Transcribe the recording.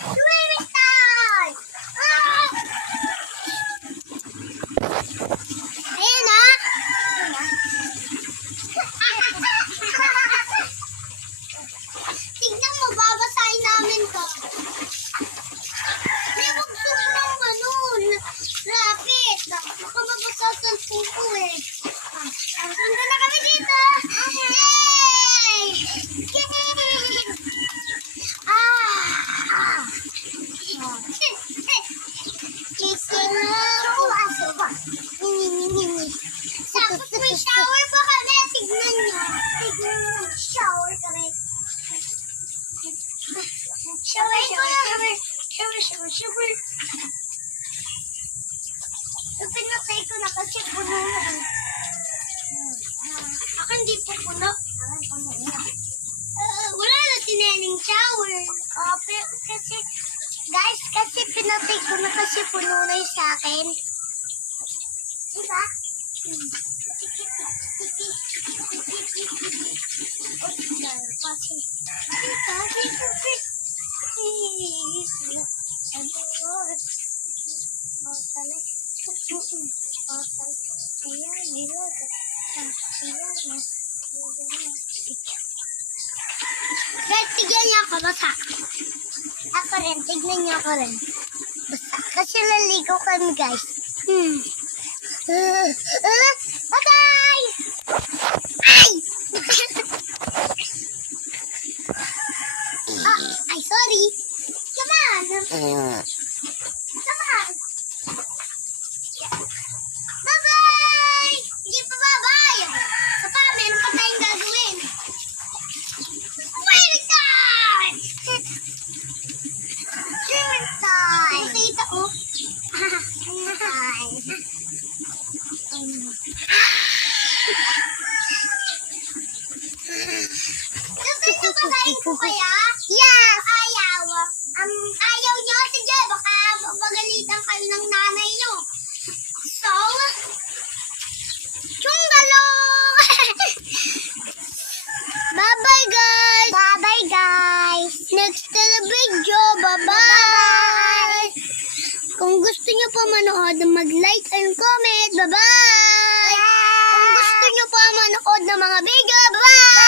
Swimming time! Ayan na! Tignan mo, babasahin namin to. May magsok ng rapid. Baka mabasa sa cellphone ko eh. Punta na kami dito! Yay! Yay! Kising ako. Tapos may shower pa kami. Tignan nyo. Shower kami. Shower. Pinatay ko na kasi puno na. Ako hindi po puno. Wala na si Neneng shower. Pero kasi, guys, kasi pinatay ko na kasi puno na yung sa akin. Diba? Guys, tignan niyo ako, basta. Ako rin, tignan niyo ako rin. Basta, kasi laligo kami, guys. Bye-bye! Ay! Ay, sorry. Come on. Come on. Bye-bye! Hindi pa bye-bye. Papa, meron pa tayong gagawin. Swimming time! Swimming time! Nakita ko. Gusto nyo pasahin ko kaya? Yes! Ayaw. Ayaw nyo? Sige, baka magalitan kayo ng nanay nyo. So, tsunggalo! Bye-bye, guys! Bye-bye, guys! Next to the video, bye-bye! Kung gusto nyo pa manood, mag-like and comment, bye-bye! Kung gusto nyo pa manood ng mga video, bye-bye!